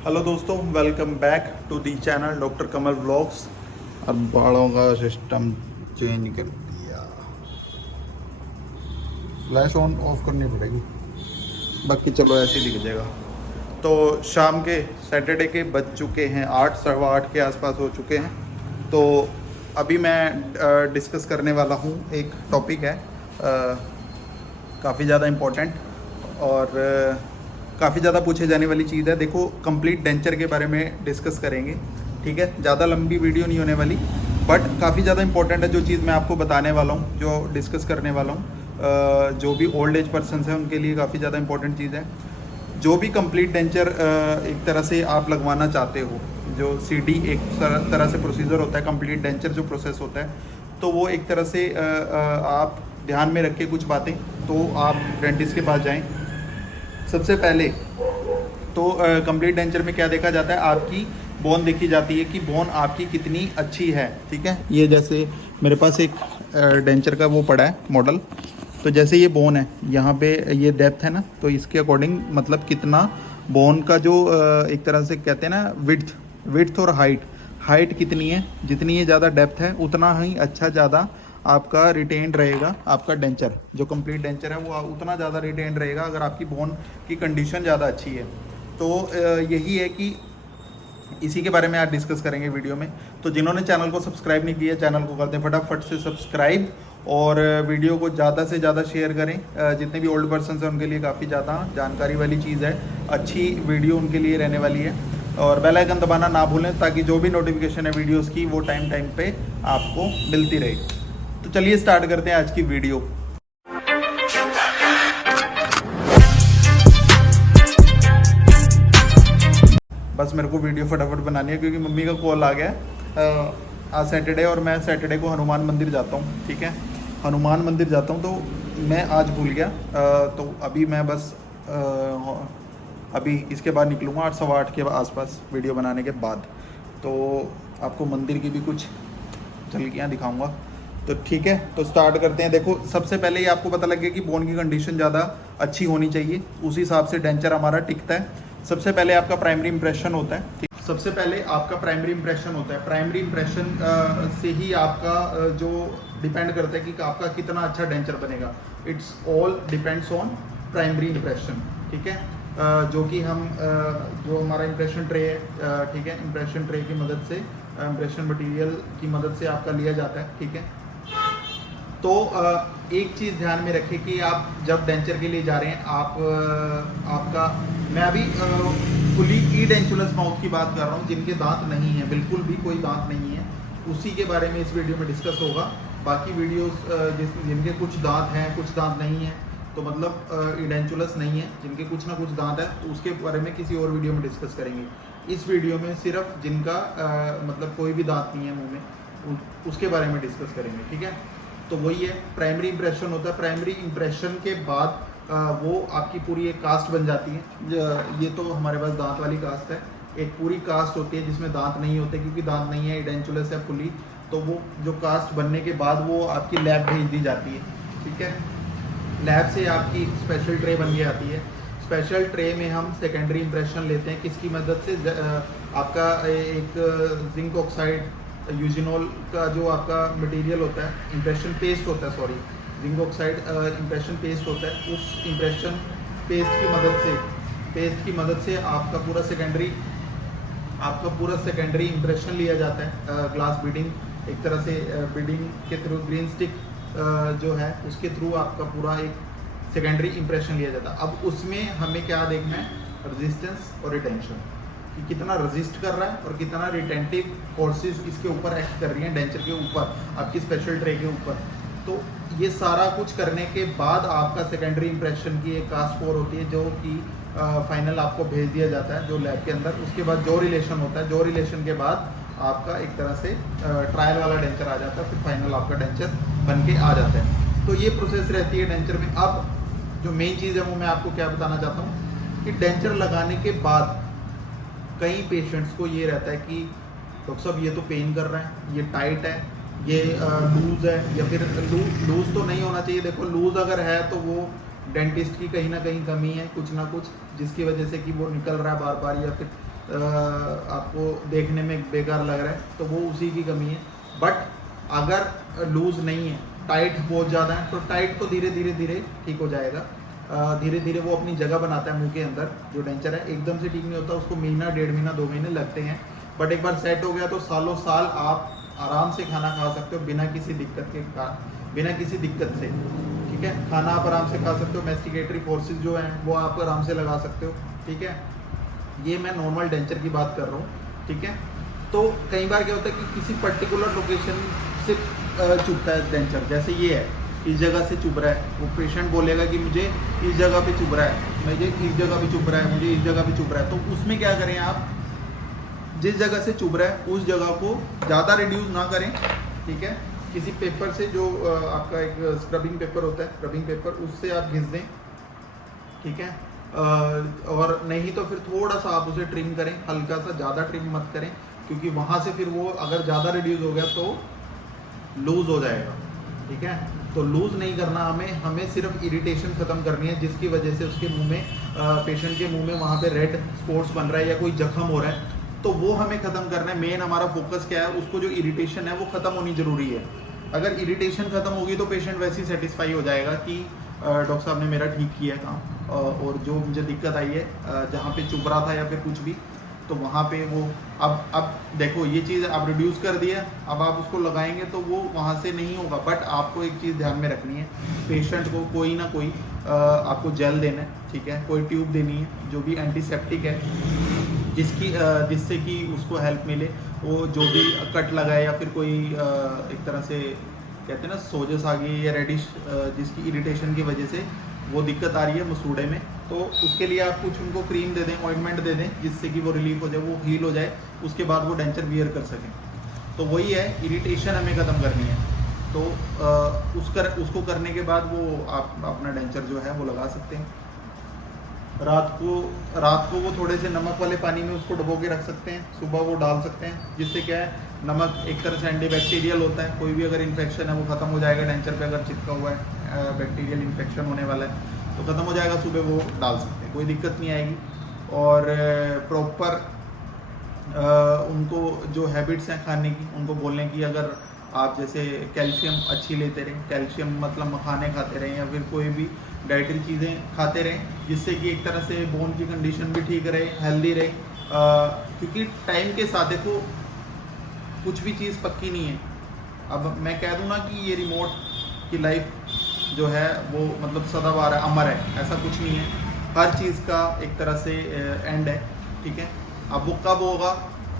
Hello दोस्तों, welcome back to the channel doctor Kamal vlogs. और बालों का सिस्टम चेंज कर दिया, फ्लैश ऑन ऑफ करनी पड़ेगी, बाकी चलो ऐसे ही दिख जाएगा। तो शाम के सैटरडे के बज चुके हैं 8, 8:15 के आसपास हो चुके हैं। तो अभी मैं डिस्कस करने वाला हूँ, एक टॉपिक है काफ़ी ज़्यादा इम्पोर्टेंट और काफ़ी ज़्यादा पूछे जाने वाली चीज़ है। देखो, कंप्लीट डेंचर के बारे में डिस्कस करेंगे, ठीक है। ज़्यादा लंबी वीडियो नहीं होने वाली, बट काफ़ी ज़्यादा इंपॉर्टेंट है जो चीज़ मैं आपको बताने वाला हूँ, जो डिस्कस करने वाला हूँ। जो भी ओल्ड एज पर्सनस हैं उनके लिए काफ़ी ज़्यादा इंपॉर्टेंट चीज़ है। जो भी कंप्लीट डेंचर एक तरह से आप लगवाना चाहते हो, जो CD एक तरह से प्रोसीजर होता है, कंप्लीट डेंचर जो प्रोसेस होता है, तो वो एक तरह से आप ध्यान में रख के कुछ बातें, तो आप डेंटिस्ट के पास जाएं। सबसे पहले तो कंप्लीट डेंचर में क्या देखा जाता है, आपकी बोन देखी जाती है कि बोन आपकी कितनी अच्छी है, ठीक है। ये जैसे मेरे पास एक डेंचर का वो पड़ा है मॉडल, तो जैसे ये बोन है, यहाँ पे ये डेप्थ है ना, तो इसके अकॉर्डिंग मतलब कितना बोन का जो एक तरह से कहते हैं ना विड्थ और हाइट कितनी है, जितनी ये ज़्यादा डेप्थ है उतना ही अच्छा ज़्यादा आपका रिटेन्ड रहेगा। आपका डेंचर जो कंप्लीट डेंचर है वो उतना ज़्यादा रिटेन्ड रहेगा अगर आपकी बोन की कंडीशन ज़्यादा अच्छी है। तो यही है कि इसी के बारे में आज डिस्कस करेंगे वीडियो में। तो जिन्होंने चैनल को सब्सक्राइब नहीं किया, चैनल को कर दें फटाफट से सब्सक्राइब और वीडियो को ज़्यादा से ज़्यादा शेयर करें। जितने भी ओल्ड पर्सन हैं उनके लिए काफ़ी ज़्यादा जानकारी वाली चीज़ है, अच्छी वीडियो उनके लिए रहने वाली है। और बेल आइकन दबाना ना भूलें ताकि जो भी नोटिफिकेशन है वीडियोस की वो टाइम पे आपको मिलती रहे। तो चलिए स्टार्ट करते हैं आज की वीडियो। बस मेरे को वीडियो फटाफट बनानी है क्योंकि मम्मी का कॉल आ गया। आज सैटरडे और मैं सैटरडे को हनुमान मंदिर जाता हूँ, ठीक है। हनुमान मंदिर जाता हूँ, तो मैं आज भूल गया। तो अभी मैं बस अभी इसके बाद निकलूँगा 8, 8:15 के आसपास वीडियो बनाने के बाद। तो आपको मंदिर की भी कुछ झलकियाँ दिखाऊंगा। तो ठीक है, तो स्टार्ट करते हैं। देखो, सबसे पहले ही आपको पता लग गया कि बोन की कंडीशन ज़्यादा अच्छी होनी चाहिए, उसी हिसाब से डेंचर हमारा टिकता है। सबसे पहले आपका प्राइमरी इंप्रेशन होता है, ठीक। सबसे पहले आपका प्राइमरी इंप्रेशन होता है। प्राइमरी इंप्रेशन से ही आपका जो डिपेंड करता है कि आपका कितना अच्छा डेंचर बनेगा। It's all depends on primary impression, ठीक है। जो कि हम जो हमारा इंप्रेशन ट्रे है, ठीक है, इंप्रेशन ट्रे की मदद से, इंप्रेशन मटेरियल की मदद से आपका लिया जाता है, ठीक है। तो एक चीज़ ध्यान में रखें कि आप जब डेंचर के लिए जा रहे हैं, आपका मैं अभी फुली ईडेंचुलस माउथ की बात कर रहा हूँ, जिनके दांत नहीं है, बिल्कुल भी कोई दांत नहीं है, उसी के बारे में इस वीडियो में डिस्कस होगा। बाकी वीडियोस जिनके कुछ दांत हैं कुछ दांत नहीं है, तो मतलब ईडेंचुलस नहीं है, जिनके कुछ ना कुछ दांत है, तो उसके बारे में किसी और वीडियो में डिस्कस करेंगे। इस वीडियो में सिर्फ जिनका मतलब कोई भी दांत नहीं है मुँह में, उसके बारे में डिस्कस करेंगे, ठीक है। तो वही है, प्राइमरी इंप्रेशन होता है। प्राइमरी इंप्रेशन के बाद वो आपकी पूरी एक कास्ट बन जाती है। ये तो हमारे पास दांत वाली कास्ट है, एक पूरी कास्ट होती है जिसमें दांत नहीं होते, क्योंकि दांत नहीं है, इडेंचुलस है फुली। तो वो जो कास्ट बनने के बाद वो आपकी लैब भेज दी जाती है, ठीक है। लैब से आपकी स्पेशल ट्रे बन के आती है। स्पेशल ट्रे में हम सेकेंडरी इंप्रेशन लेते हैं, किसकी मदद से, आपका एक जिंक ऑक्साइड यूजिनोल का जो आपका मटेरियल होता है, इंप्रेशन पेस्ट होता है, sorry, zinc oxide impression paste होता है, उस इंप्रेशन पेस्ट की मदद से आपका पूरा सेकेंडरी इंप्रेशन लिया जाता है। ग्लास बीडिंग, एक तरह से बीडिंग के थ्रू, ग्रीन स्टिक जो है उसके थ्रू आपका पूरा एक सेकेंडरी इंप्रेशन लिया जाता है। अब उसमें हमें क्या देखना है, रेजिस्टेंस और रिटेंशन, कि कितना रेजिस्ट कर रहा है और कितना रिटेंटिव फोर्सेस इसके ऊपर एक्ट कर रही हैं, डेंचर के ऊपर, आपकी स्पेशल ट्रे के ऊपर। तो ये सारा कुछ करने के बाद आपका सेकेंडरी इंप्रेशन की एक कास्ट 4 होती है, जो कि फाइनल आपको भेज दिया जाता है जो लैब के अंदर। उसके बाद जो रिलेशन होता है, जो रिलेशन के बाद आपका एक तरह से ट्रायल वाला डेंचर आ जाता है, फिर फाइनल आपका डेंचर बन के आ जाता है। तो ये प्रोसेस रहती है डेंचर में। अब जो मेन चीज़ है वो मैं आपको क्या बताना चाहता हूँ कि डेंचर लगाने के बाद कई पेशेंट्स को ये रहता है कि डॉक्टर साहब ये तो पेन कर रहा है, ये टाइट है, ये लूज़ है, या फिर लूज़ तो नहीं होना चाहिए। देखो, लूज़ अगर है तो वो डेंटिस्ट की कहीं ना कहीं कमी है, कुछ ना कुछ, जिसकी वजह से कि वो निकल रहा है बार बार, या फिर आपको देखने में बेकार लग रहा है, तो वो उसी की कमी है। बट अगर लूज़ नहीं है, टाइट बहुत ज़्यादा है, तो टाइट तो धीरे धीरे धीरे ठीक हो जाएगा। धीरे धीरे वो अपनी जगह बनाता है मुंह के अंदर। जो डेंचर है एकदम से ठीक नहीं होता, उसको महीना, 1.5 महीना, 2 महीने लगते हैं। बट एक बार सेट हो गया तो सालों साल आप आराम से खाना खा सकते हो बिना किसी दिक्कत के, बिना किसी दिक्कत से, ठीक है। खाना आप आराम से खा सकते हो, मैस्टिकेटरी फोर्सेस जो हैं वो आप आराम से लगा सकते हो, ठीक है। ये मैं नॉर्मल डेंचर की बात कर रहा हूँ, ठीक है। तो कई बार क्या होता है कि किसी पर्टिकुलर लोकेशन से चुभता है डेंचर, जैसे ये है, इस जगह से चुभ रहा है, वो पेशेंट बोलेगा कि मुझे इस जगह पे चुभ रहा है, मुझे इस जगह पे चुभ रहा है, मुझे इस जगह पे चुभ रहा है। तो उसमें क्या करें आप, जिस जगह से चुभ रहा है उस जगह को ज़्यादा रिड्यूस ना करें, ठीक है। किसी पेपर से, जो आपका एक स्क्रबिंग पेपर होता है, स्क्रबिंग पेपर, उससे आप घिस दें, ठीक है। और नहीं तो फिर थोड़ा सा आप उसे ट्रिम करें, हल्का सा, ज़्यादा ट्रिम मत करें, क्योंकि वहाँ से फिर वो अगर ज़्यादा रिड्यूस हो गया तो लूज़ हो जाएगा, ठीक है। तो लूज़ नहीं करना, हमें सिर्फ इरिटेशन ख़त्म करनी है, जिसकी वजह से उसके मुंह में, पेशेंट के मुंह में वहाँ पे रेड स्पॉट्स बन रहा है या कोई जख्म हो रहा है, तो वो हमें ख़त्म करना है। मेन हमारा फोकस क्या है, उसको जो इरिटेशन है वो ख़त्म होनी ज़रूरी है। अगर इरिटेशन ख़त्म होगी तो पेशेंट वैसे ही सेटिस्फाई हो जाएगा कि डॉक्टर साहब ने मेरा ठीक किया है काम, और जो मुझे दिक्कत आई है जहाँ पे चुभ रहा था या फिर कुछ भी, तो वहाँ पे वो अब देखो ये चीज़ आप रिड्यूस कर दिया, अब आप उसको लगाएंगे तो वो वहाँ से नहीं होगा। बट आपको एक चीज़ ध्यान में रखनी है, पेशेंट को कोई ना कोई आपको जेल देना है, ठीक है, कोई ट्यूब देनी है जो भी एंटीसेप्टिक है, जिससे कि उसको हेल्प मिले। वो जो भी कट लगाए या फिर कोई एक तरह से कहते हैं ना सोजस आ गई या रेडिश, जिसकी इरिटेशन की वजह से वो दिक्कत आ रही है मसूड़े में, तो उसके लिए आप कुछ उनको क्रीम दे दें, ऑइंटमेंट दे दें, जिससे कि वो रिलीफ हो जाए, वो हील हो जाए, उसके बाद वो डेंचर वियर कर सकें। तो वही है, इरिटेशन हमें ख़त्म करनी है। तो उसको करने के बाद वो आप अपना डेंचर जो है वो लगा सकते हैं। रात को वो थोड़े से नमक वाले पानी में उसको डुबो के रख सकते हैं, सुबह वो डाल सकते हैं, जिससे क्या है, नमक एक तरह से एंटीबैक्टीरियल होता है, कोई भी अगर इन्फेक्शन है वो ख़त्म हो जाएगा। डेंचर पे अगर चिपका हुआ है, बैक्टीरियल इन्फेक्शन होने वाला है तो ख़त्म हो जाएगा, सुबह वो डाल सकते हैं, कोई दिक्कत नहीं आएगी। और प्रॉपर उनको जो हैबिट्स हैं खाने की, उनको बोलने की, अगर आप जैसे कैल्शियम अच्छी लेते रहें, कैल्शियम मतलब मखाने खाते रहें या फिर कोई भी डाइटरी चीज़ें खाते रहें, जिससे कि एक तरह से बोन की कंडीशन भी ठीक रहे, हेल्दी रहे। क्योंकि टाइम के साथ देखो कुछ भी चीज़ पक्की नहीं है। अब मैं कह दूँ ना कि ये रिमोट की लाइफ जो है वो मतलब सदाबहार है, अमर है, ऐसा कुछ नहीं है। हर चीज़ का एक तरह से एंड है, ठीक है। अब वो कब होगा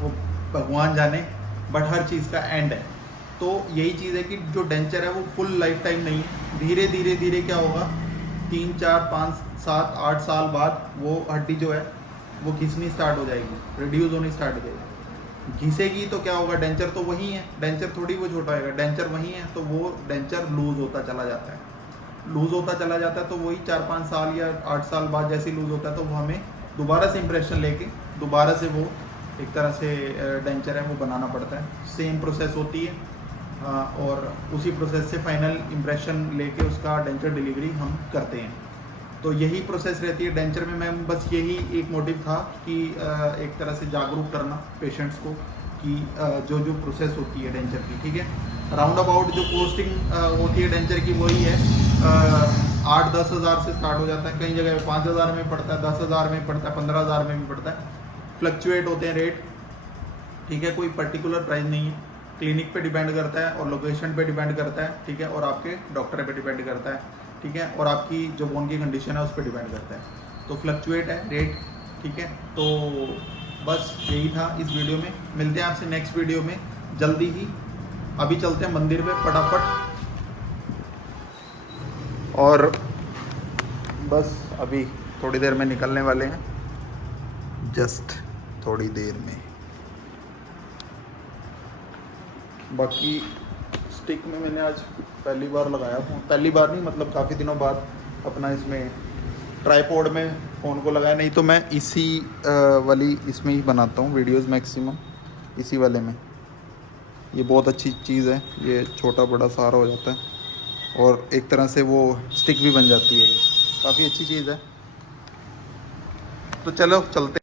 वो भगवान जाने, बट हर चीज़ का एंड है। तो यही चीज़ है कि जो डेंचर है वो फुल लाइफ टाइम नहीं है, धीरे धीरे धीरे क्या होगा, 3, 4, 5, 7, 8 साल बाद वो हड्डी जो है वो घिसनी स्टार्ट हो जाएगी, रिड्यूस होनी स्टार्ट हो जाएगी। घिसेगी तो क्या होगा, डेंचर तो वही है, डेंचर थोड़ी वो छोटा होगा, डेंचर वही है, तो वो डेंचर लूज़ होता चला जाता है, लूज़ होता चला जाता है। तो वही 4-5 साल या 8 साल बाद जैसे लूज़ होता है, तो वो हमें दोबारा से इंप्रेशन लेके दोबारा से वो एक तरह से डेंचर है वो बनाना पड़ता है। सेम प्रोसेस होती है, और उसी प्रोसेस से फाइनल इम्प्रेशन लेके उसका डेंचर डिलीवरी हम करते हैं। तो यही प्रोसेस रहती है डेंचर में। मैं बस यही एक मोटिव था कि एक तरह से जागरूक करना पेशेंट्स को कि जो प्रोसेस होती है डेंचर की, ठीक है। राउंड अबाउट जो कॉस्टिंग होती है डेंचर की वही है, 8-10 हज़ार से स्टार्ट हो जाता है, कई जगह 5,000 में पड़ता है, 10,000 में पड़ता है, 15,000 में भी पड़ता है, फ्लक्चुएट होते हैं रेट, ठीक है। कोई पर्टिकुलर प्राइस नहीं है, क्लिनिक पे डिपेंड करता है और लोकेशन पे डिपेंड करता है, ठीक है, और आपके डॉक्टर पे डिपेंड करता है, ठीक है, और आपकी जो बोन की कंडीशन है उस पर डिपेंड करता है। तो फ्लक्चुएट है रेट, ठीक है। तो बस यही था इस वीडियो में, मिलते हैं आपसे नेक्स्ट वीडियो में जल्दी ही। अभी चलते हैं मंदिर पे फटाफट, और बस अभी थोड़ी देर में निकलने वाले हैं, जस्ट थोड़ी देर में। बाकी स्टिक में मैंने आज पहली बार लगाया हूँ, पहली बार नहीं मतलब काफ़ी दिनों बाद अपना इसमें ट्राइपॉड में फ़ोन को लगाया, नहीं तो मैं इसी वाली इसमें ही बनाता हूँ वीडियोस मैक्सिमम, इसी वाले में। ये बहुत अच्छी चीज़ है, ये छोटा बड़ा सारा हो जाता है और एक तरह से वो स्टिक भी बन जाती है, काफ़ी अच्छी चीज़ है। तो चलो चलते